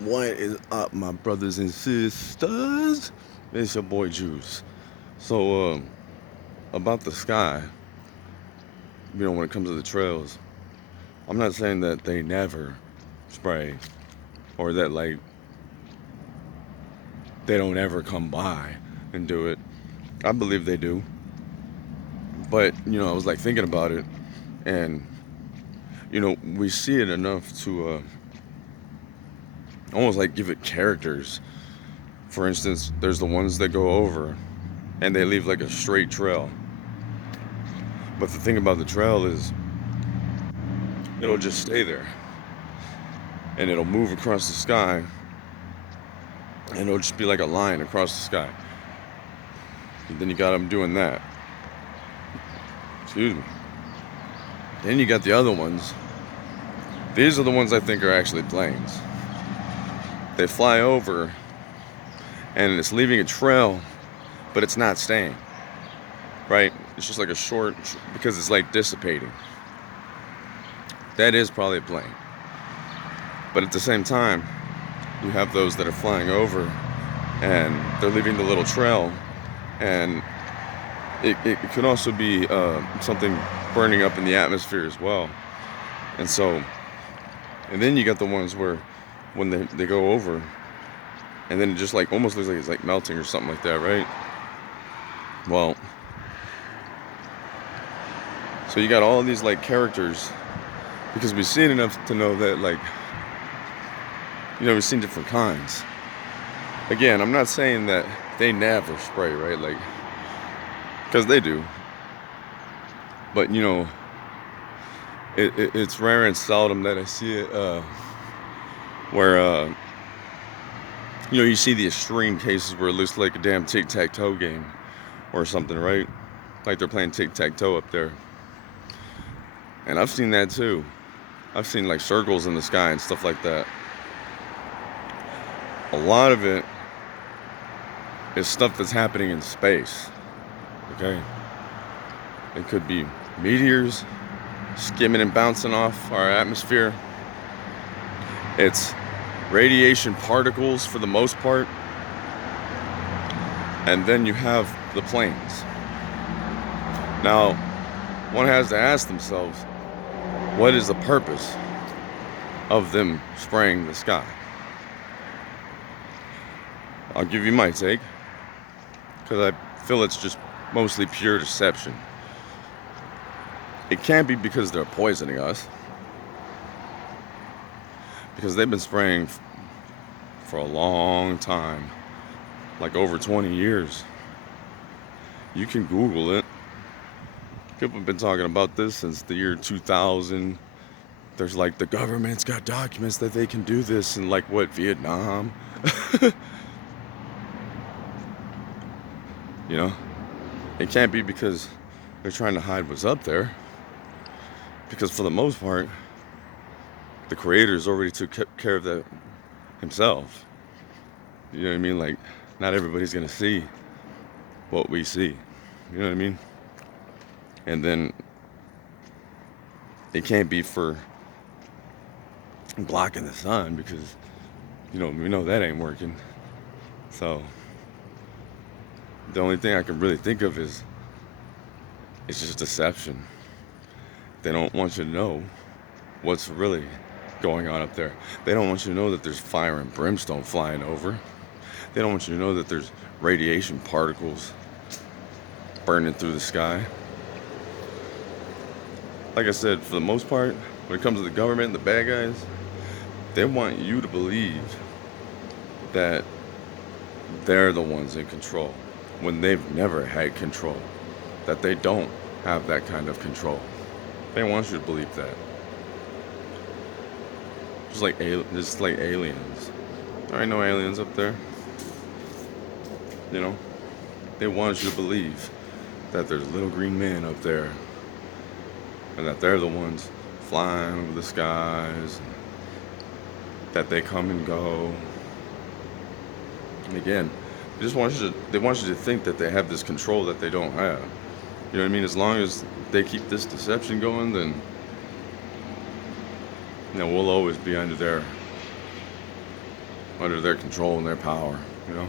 What is up, my brothers and sisters? It's your boy Juice. So, about the sky, when it comes to the trails, I'm not saying that they never spray or that, like, they don't ever come by and do it. I believe they do. But, I was like thinking about it, and, we see it enough to almost like give it characters. For instance, there's the ones that go over and they leave like a straight trail. But the thing about the trail is it'll just stay there and it'll move across the sky and it'll just be like a line across the sky. And then you got them doing that. Excuse me. Then you got the other ones. These are the ones I think are actually planes. They fly over and it's leaving a trail, but it's not staying. Right? It's just like a short, because it's like dissipating. That is probably a plane. But at the same time, you have those that are flying over and they're leaving the little trail, and it could also be something burning up in the atmosphere as well. And so, and then you got the ones where when they go over and then it just like almost looks like it's like melting or something like that, right? Well, so you got all these like characters because we've seen enough to know that, like, we've seen different kinds. Again, I'm not saying that they never spray, right? Like, because they do. But, it's rare and seldom that I see it where, you see the extreme cases where it looks like a damn tic-tac-toe game or something, right? Like they're playing tic-tac-toe up there. And I've seen that too. I've seen like circles in the sky and stuff like that. A lot of it is stuff that's happening in space. Okay? It could be meteors skimming and bouncing off our atmosphere. It's radiation particles for the most part. And then you have the planes. Now, one has to ask themselves, what is the purpose of them spraying the sky? I'll give you my take, because I feel it's just mostly pure deception. It can't be because they're poisoning us, because they've been spraying for a long time, like over 20 years. You can Google it. People have been talking about this since the year 2000. There's like the government's got documents that they can do this in like what, Vietnam? It can't be because they're trying to hide what's up there. Because for the most part, the creator's already took care of that himself. You know what I mean? Like, not everybody's gonna see what we see. You know what I mean? And then it can't be for blocking the sun because, we know that ain't working. So the only thing I can really think of is it's just deception. They don't want you to know what's really going on up there. They don't want you to know that there's fire and brimstone flying over. They don't want you to know that there's radiation particles burning through the sky. Like I said, for the most part, when it comes to the government and the bad guys, they want you to believe that they're the ones in control when they've never had control, that they don't have that kind of control. They want you to believe that. Just like aliens. There ain't no aliens up there. They want you to believe that there's little green men up there and that they're the ones flying over the skies, that they come and go. And again, they want you to think that they have this control that they don't have. You know what I mean? As long as they keep this deception going, then we'll always be under under their control and their power, you know?